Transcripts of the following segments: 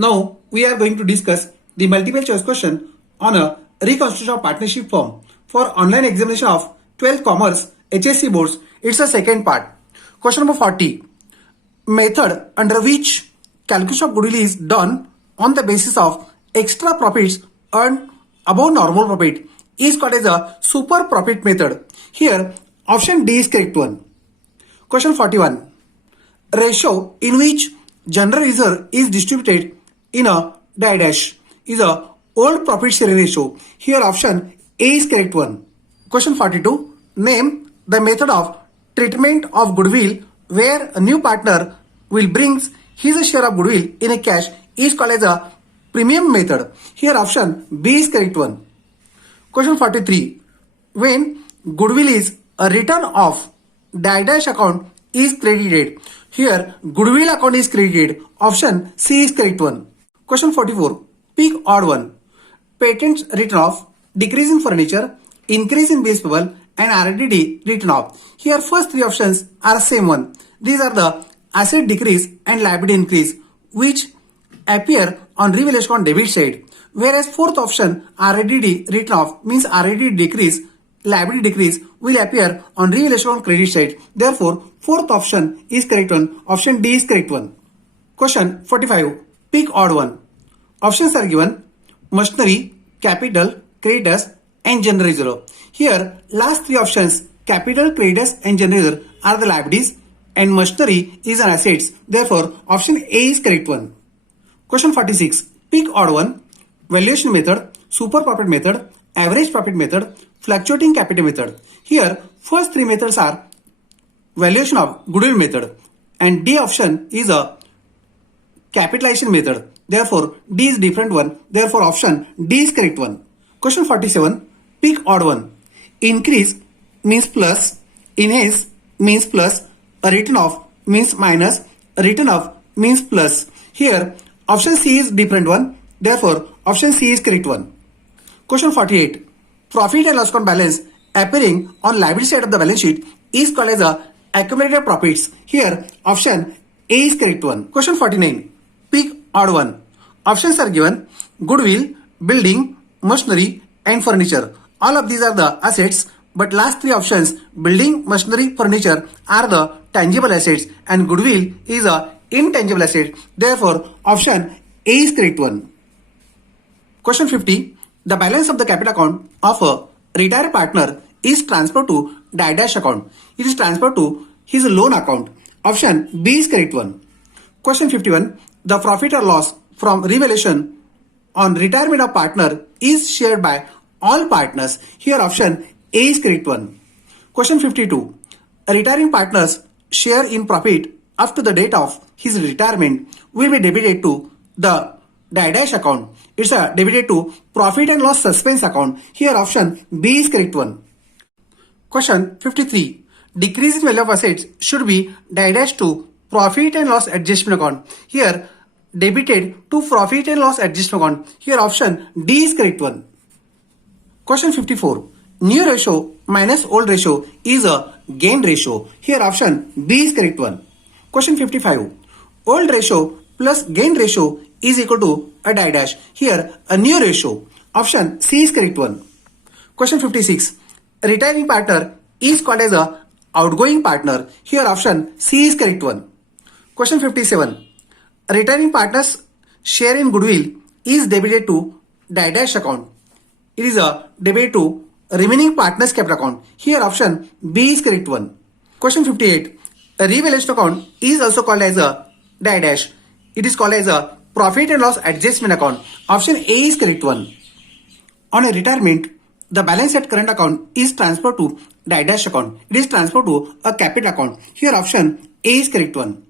Now we are going to discuss the multiple choice question on a reconstitution of partnership firm for online examination of 12th Commerce HSC boards. It's the second part. Question number 40. Method under which calculation of goodwill is done on the basis of extra profits earned above normal profit is called as a super profit method. Here option D is correct one. Question 41. Ratio in which general reserve is distributed in a dash is a old profit sharing ratio. Here option A is correct one. Question 42. Name the method of treatment of goodwill where a new partner will bring his share of goodwill in a cash is called as a premium method. Here option B is correct one. Question 43. When goodwill is a return of dash account is credited. Here goodwill account is credited. Option C is correct one. Question 44. Pick odd one. Patents written off, decrease in furniture, increase in base payable and RDD written off. Here first three options are same one. These are the asset decrease and liability increase which appear on revaluation on debit side. Whereas fourth option RDD written off means RDD decrease, liability decrease will appear on revaluation on credit side. Therefore fourth option is correct one. Option D is correct one. Question 45. Pick odd one. Options are given: machinery, capital, creditors and general reserve. Here last three options capital, creditors and general reserve are the liabilities and machinery is an assets. Therefore option A is correct one. Question 46. Pick odd one. Valuation method, super profit method, average profit method, fluctuating capital method. Here first three methods are valuation of goodwill method and D option is a capitalization method. Therefore D is different one. Therefore option D is correct one. Question 47. Pick odd one. Increase means plus, enhance means plus, a written off means minus, a written off means plus. Here option C is different one. Therefore option C is correct one. Question 48. Profit and loss account balance appearing on liability side of the balance sheet is called as a accumulated profits. Here option A is correct one. Question 49. Pick odd one. Options are given: goodwill, building, machinery and furniture. All of these are the assets, but last three options building, machinery, furniture are the tangible assets and goodwill is a intangible asset. Therefore option A is correct one. Question 50. The balance of the capital account of a retired partner is transferred to dash account. It is transferred to his loan account. Option B is correct one. Question 51. The profit or loss from revaluation on retirement of partner is shared by all partners. Here option A is correct one. Question 52. Retiring partner's share in profit up to the date of his retirement will be debited to the dash account. It's a debited to profit and loss suspense account. Here option B is correct one. Question 53. Decrease in value of assets should be dash to profit and loss adjustment account. Here debited to profit and loss adjustment account. Here option D is correct one. Question 54. New ratio minus old ratio is a gain ratio. Here option B is correct one. Question 55. Old ratio plus gain ratio is equal to a dash. Here a new ratio. Option C is correct one. Question 56. Retiring partner is called as a outgoing partner. Here option C is correct one. Question 57. Retiring partner's share in goodwill is debited to dash account. It is a debit to remaining partner's capital account. Here option B is correct one. Question 58. A revaluation account is also called as a dash. It is called as a profit and loss adjustment account. Option A is correct one. On a retirement, the balance at current account is transferred to dash account. It is transferred to a capital account. Here option A is correct one.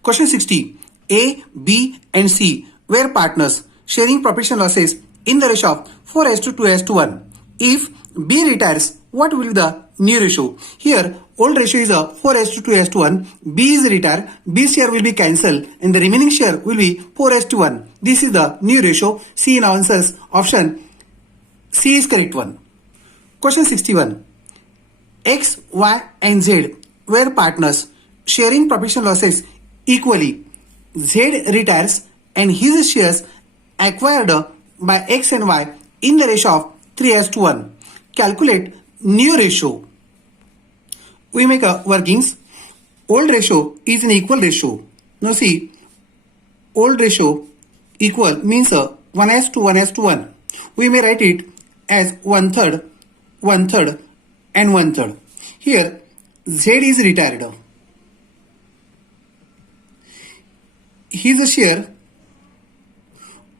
Question 60. A, B and C were partners sharing profits and losses in the ratio of 4:2:1. If B retires, what will be the new ratio? Here old ratio is a 4:2:1. B is retired, B share will be cancelled and the remaining share will be 4:1. This is the new ratio. C in answers option C is correct one. Question 61. X, Y and Z were partners sharing profits and losses equally. Z retires and his shares acquired by X and Y in the ratio of 3:1. Calculate new ratio. We make a workings. Old ratio is an equal ratio. Now see, old ratio equal means 1:1:1. We may write it as 1/3, 1/3 and 1/3. Here Z is retired. His share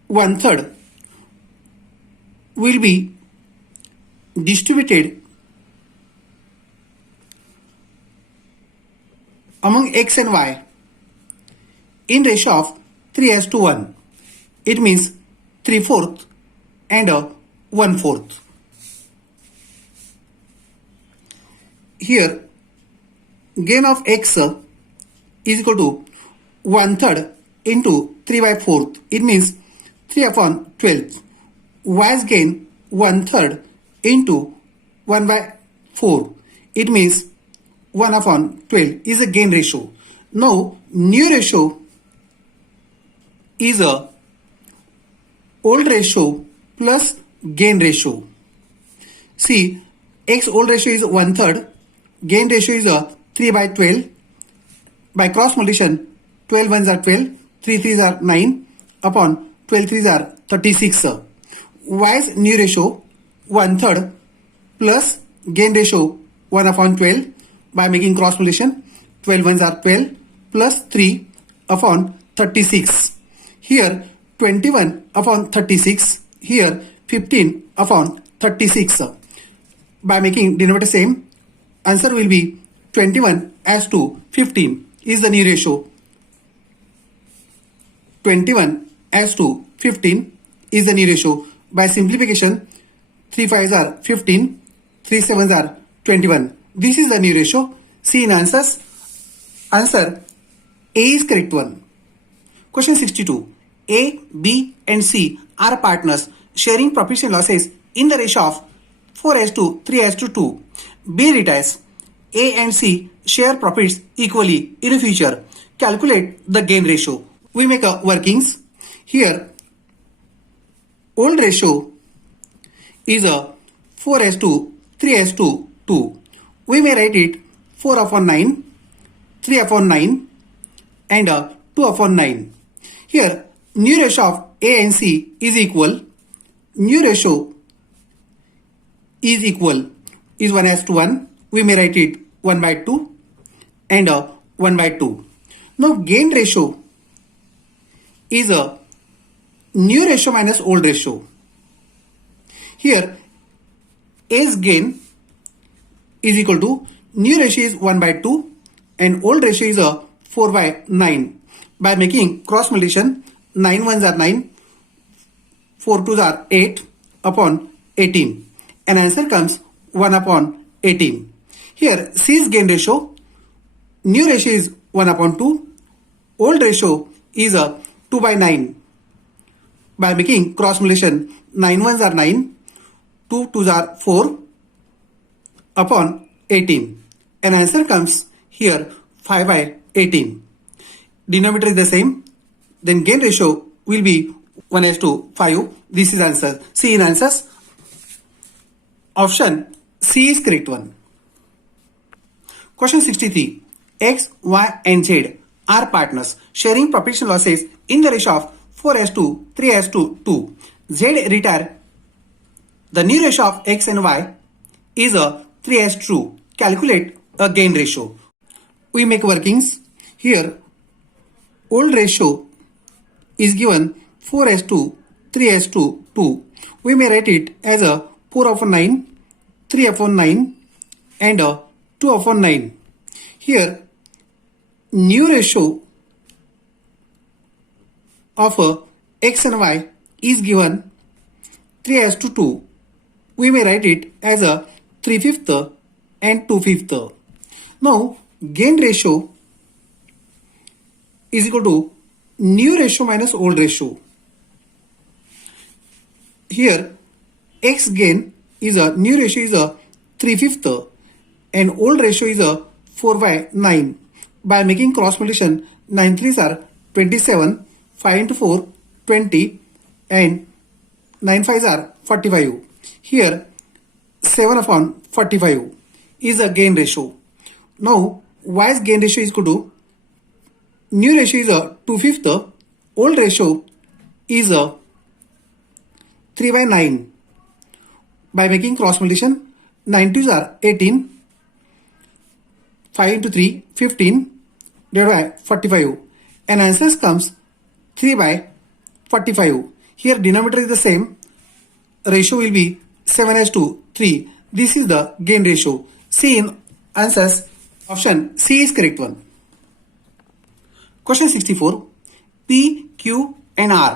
1/3 will be distributed among X and Y in ratio of 3:1. It means 3/4 and 1/4. Here gain of X is equal to 1/3 into 3/4. It means 3/12. Y's gain 1/3 into 1/4. It means 1/12 is a gain ratio. Now new ratio is a old ratio plus gain ratio. See, X old ratio is 1/3, gain ratio is a 3/12. By cross multiplication, 12 ones are 12, 3 3s are 9 upon 12 3s are 36. Y's new ratio 1/3 plus gain ratio 1/12. By making cross multiplication, 12 ones are 12 plus 3 upon 36. Here 21 upon 36. Here 15 upon 36. By making denominator same, answer will be 21:15 is the new ratio. 21:15 is the new ratio. By simplification, 3 5s are 15, 3 7s are 21. This is the new ratio. See in answers. Answer A is correct one. Question 62. A, B and C are partners sharing profits and losses in the ratio of 4:3:2. B retires. A and C share profits equally in the future. Calculate the gain ratio. We make a workings. Here old ratio is a 4:3:2. We may write it 4/9, 3/9 and 2/9. Here new ratio of A and C is equal. New ratio is 1:1. We may write it 1/2 and 1/2. Now gain ratio is a new ratio minus old ratio. Here A's gain is equal to new ratio is 1/2 and old ratio is a 4/9. By making cross multiplication, 9 ones are 9, 4 2s are 8 upon 18. And answer comes 1/18. Here C's gain ratio, new ratio is 1/2, old ratio is a 2/9. By making cross multiplication, 9 ones are 9, 2 2s are 4 upon 18. And answer comes here 5/18. Denominator is the same. Then gain ratio will be 1:5. This is answer. See in answers. Option C is correct one. Question 63. X, Y and Z are partners sharing profits and losses in the ratio of 4:3:2. Z retire. The new ratio of X and Y is a 3:2. Calculate a gain ratio. We make workings. Here old ratio is given 4:3:2. We may write it as a 4/9, 3/9 and 2/9. Here new ratio of X and Y is given 3:2. We may write it as a 3/5 and 2/5. Now gain ratio is equal to new ratio minus old ratio. Here X gain is a new ratio is a 3/5 and old ratio is a 4/9. By making cross multiplication, 9 3s are 27, 5 into 4, 20, and 9 5s are 45. Here 7 upon 45 is a gain ratio. Now Y's gain ratio is equal to new ratio is a 2/5, old ratio is a 3/9. By making cross multiplication, 9 2s are 18, 5 into 3, 15, divided by 45, and answer comes 3/45. Here denominator is the same, ratio will be 7:3. This is the gain ratio. C in answers, option C is correct one. Question 64. P, Q and R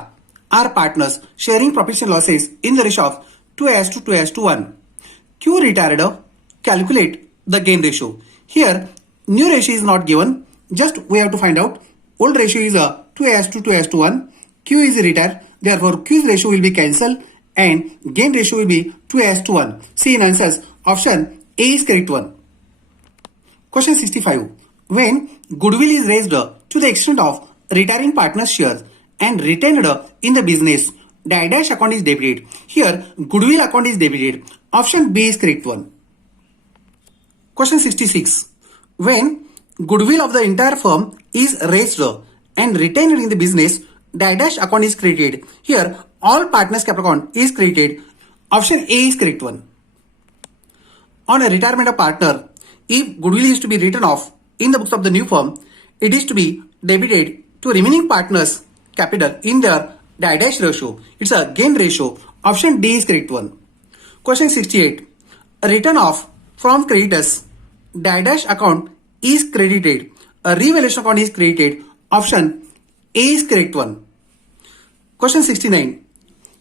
are partners sharing profits and losses in the ratio of 2:1. Q retired, calculate the gain ratio. Here new ratio is not given, just we have to find out. Old ratio is a 2:1. Q is retired, therefore Q's ratio will be cancelled and gain ratio will be 2:1. C in answers, option A is correct one. Question 65. When goodwill is raised to the extent of retiring partner's shares and retained in the business, dash account is debited. Here goodwill account is debited. Option B is correct one. Question 66. When goodwill of the entire firm is raised and retained in the business, dash account is created. Here all partners capital account is created. Option A is correct one. On a retirement of partner, if goodwill is to be written off in the books of the new firm, it is to be debited to remaining partners capital in their dash ratio. It's a gain ratio. Option D is correct one. Question 68. A return off from creditors dash account is credited. A revaluation account is created. Option A is correct one. Question 69.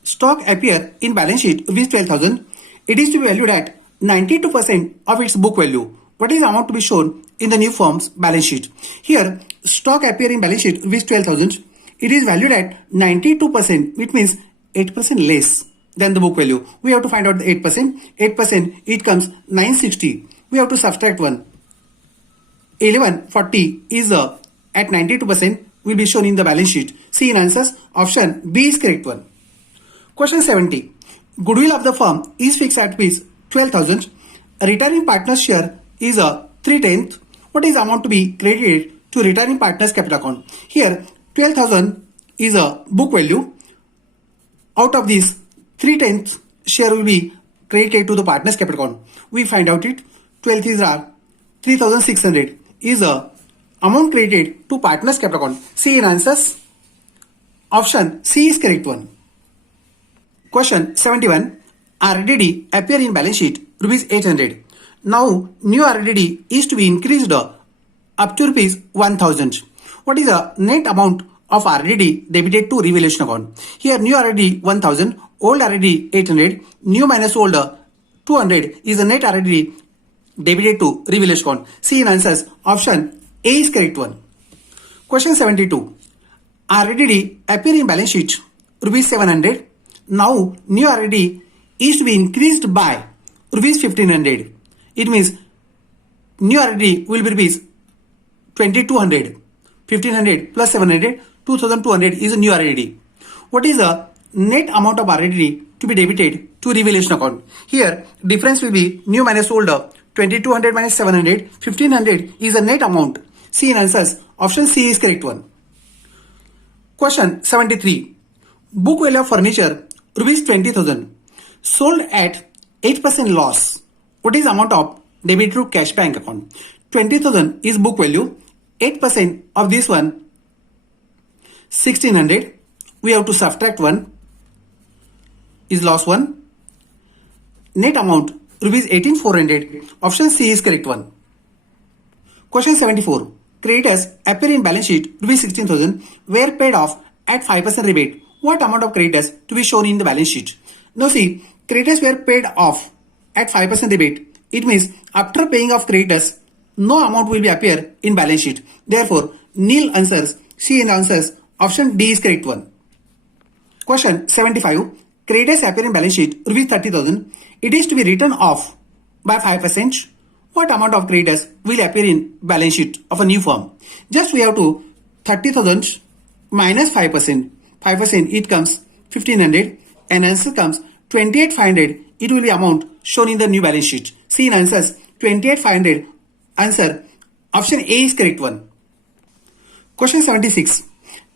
Stock appear in balance sheet rupees 12,000. It is to be valued at 92% of its book value. What is the amount to be shown in the new firm's balance sheet? Here stock appear in balance sheet rupees 12,000. It is valued at 92%, which means 8% less than the book value. We have to find out the 8%. 8%, it comes 960. We have to subtract 1. 1140 is at 92% will be shown in the balance sheet. C in answers, option B is correct one. Question 70. Goodwill of the firm is fixed at rupees 12,000. Retiring partner's share is a 3/10. What is the amount to be credited to retiring partner's capital account? Here 12,000 is a book value. Out of this 3/10 share will be credited to the partner's capital account. We find out it. 12 is 3,600 is a amount credited to partner's capital account. C in answers, option C is correct one. Question 71. RDD appear in balance sheet rupees 800. Now new RDD is to be increased up to rupees 1,000. What is the net amount of RDD debited to revaluation account? Here new RDD 1,000, old RDD 800, new minus old 200 is the net RDD debited to revaluation account. C in answers, option A is correct one. Question 72. RDD appear in balance sheet rupees 700. Now new RDD is to be increased by rupees 1,500. It means new RDD will be rupees 2,200. 1,500 plus 700, 2,200 is a new RDD. What is the net amount of RDD to be debited to revaluation account? Here difference will be new minus old. 2,200 minus 700, 1,500 is the net amount. C in answers, option C is correct one. Question 73. Book value of furniture rupees 20,000 sold at 8% loss. What is the amount of debit to cash bank account? 20,000 is book value. 8% of this one 1,600. We have to subtract 1 is loss 1. Net amount rupees 18,400. Option C is correct one. Question 74. Creditors appear in balance sheet rupees 16,000 were paid off at 5% rebate. What amount of creditors to be shown in the balance sheet? Now see, creditors were paid off at 5% rebate. It means after paying off creditors, no amount will be appear in balance sheet. Therefore, nil answers. C in answers, option D is correct one. Question 75. Creditors appear in balance sheet rupees 30,000. It is to be written off by 5%. What amount of creditors will appear in balance sheet of a new firm? Just we have to 30,000 minus 5%. 5% it comes 1500 and answer comes 28,500. It will be amount shown in the new balance sheet. See in answers 28,500. Answer option A is correct one. Question 76.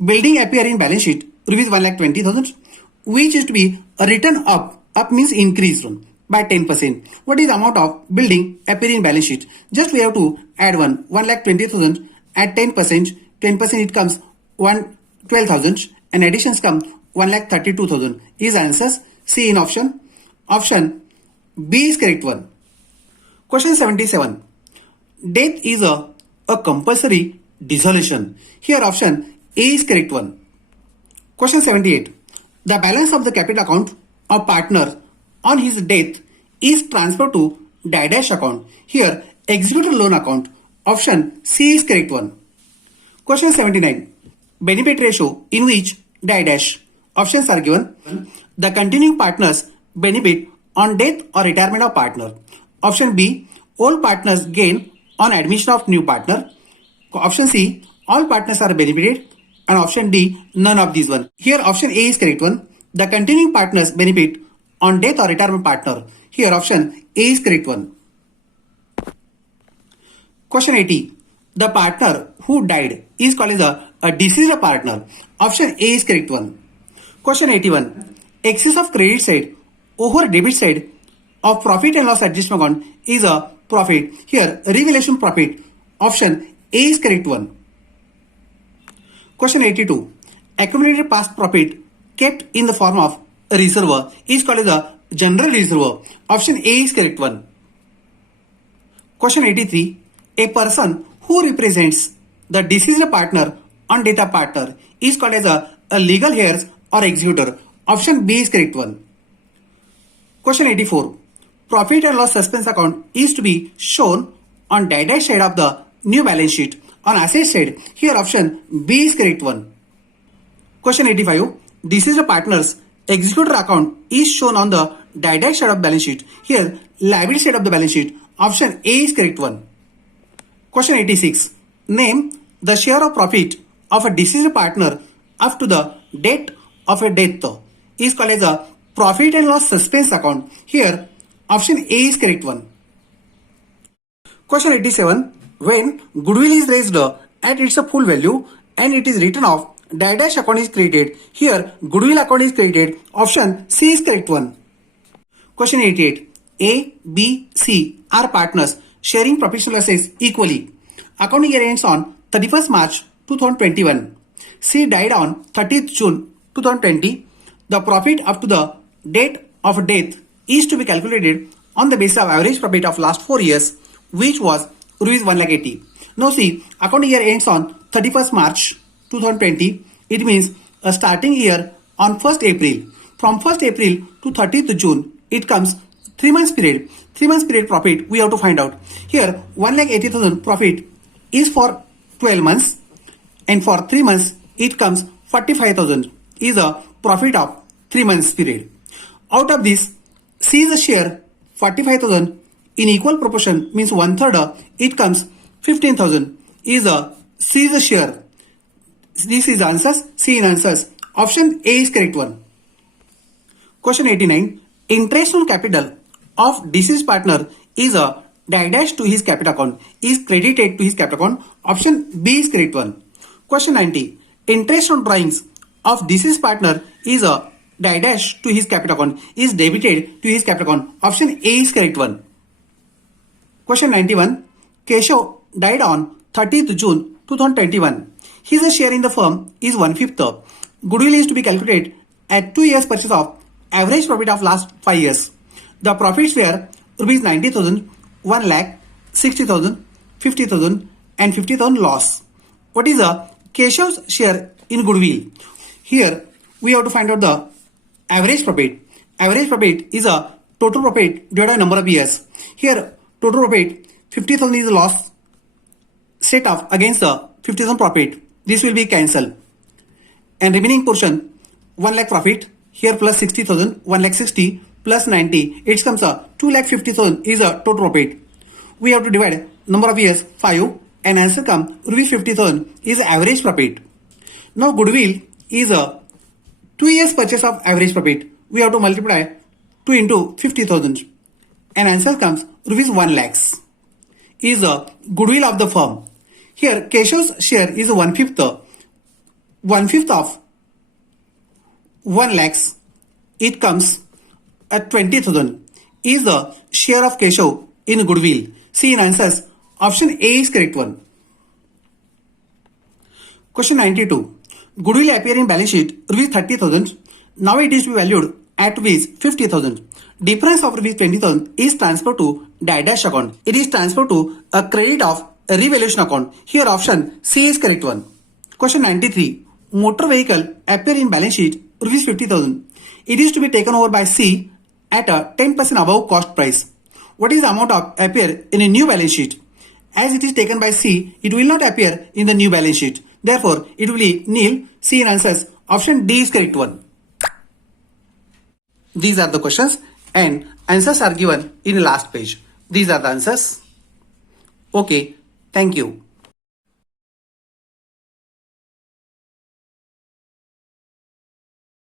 Building appear in balance sheet rupees 1,20,000 which is to be written up. Up means increased by 10%. What is the amount of building appear in balance sheet? Just we have to add 1,20,000 at 10%. 10% it comes 112,000 and additions come 1,32,000. Is answers C in option. Option B is correct one. Question 77. Death is a compulsory dissolution. Here option A is correct one. Question 78. The balance of the capital account of partner on his death is transferred to dash account. Here executor loan account. Option C is correct one. Question 79. Benefit ratio in which dash options are given. The continuing partners benefit on death or retirement of partner. Option B. All partners gain on admission of new partner. Option C. All partners are benefited. And option D. None of these one. Here option A is correct one. The continuing partners benefit on death or retirement partner. Here option A is correct one. Question 80. The partner who died is called as a deceased partner. Option A is correct one. Question 81. Excess of credit side over debit side of profit and loss adjustment account is a profit. Here revaluation profit. Option A is correct one. Question 82. Accumulated past profit kept in the form of a reserve is called as a general reserve. Option A is correct one. Question 83. A person who represents the deceased partner on death of partner is called as a legal heirs or executor. Option B is correct one. Question 84. Profit and loss suspense account is to be shown on dash side of the new balance sheet. On asset side, here option B is correct one. Question 85. Deceased partner's executor account is shown on the dash side of balance sheet. Here liability side of the balance sheet. Option A is correct one. Question 86. Name the share of profit of a deceased partner up to the date of a death is called as a profit and loss suspense account. Here option A is correct one. Question 87. When goodwill is raised at its full value and it is written off, dash account is created. Here goodwill account is created. Option C is correct one. Question 88. A, B, C are partners sharing profits and losses equally. Accounting year ends on 31st March 2021. C died on 30th June 2020. The profit up to the date of death is to be calculated on the basis of average profit of last 4 years, which was rupees 1,80,000. Now see, accounting year ends on 31st March 2020. It means a starting year on 1st April. From 1st April to 30th June, it comes 3 months period. 3 months period profit we have to find out. Here 1,80,000 profit is for 12 months and for 3 months it comes 45,000 is a profit of 3 months period. Out of this, C is a share 45,000 in equal proportion means 1/3. It comes 15,000 is a C is a share. This is answers. C in answers. Option A is correct one. Question 89. Interest on capital of deceased partner is a dash to his capital account is credited to his capital account. Option B is correct one. Question 90. Interest on drawings of deceased partner is a dash to his capital account is debited to his capital account. Option A is correct one. Question 91. Keshav died on 30th June 2021. His share in the firm is 1/5. Goodwill is to be calculated at 2 years purchase of average profit of last 5 years. The profits were rupees 90,000, 1 lakh, 60,000, 50,000 and 50,000 loss. What is the Keshav's share in goodwill? Here we have to find out the average profit. Average profit is a total profit divided by number of years. Here total profit 50,000 is a loss set off against the 50,000 profit. This will be cancelled. And remaining portion 1 lakh profit here plus 60,000, 1 lakh 60 plus 90. It comes a 2,50,000 is a total profit. We have to divide number of years 5 and answer come rupees 50,000 is average profit. Now goodwill is a 2 years purchase of average profit. We have to multiply 2 into 50,000. And answer comes rupees 1 lakhs. Is the goodwill of the firm. Here Keshav's share is 1/5 of 1 lakhs. It comes at 20,000. Is the share of Keshav in goodwill. See in answers. Option A is correct one. Question 92. Goodwill appear in balance sheet rupees 30,000. Now it is to be valued at rupees 50,000. Difference of rupees 20,000 is transferred to dash account. It is transferred to a credit of a revaluation account. Here option C is correct one. Question 93. Motor vehicle appear in balance sheet rupees 50,000. It is to be taken over by C at a 10% above cost price. What is the amount of appear in a new balance sheet? As it is taken by C, it will not appear in the new balance sheet. Therefore, it will be nil. C in answers. Option D is correct one. These are the questions and answers are given in the last page. These are the answers. Okay, thank you.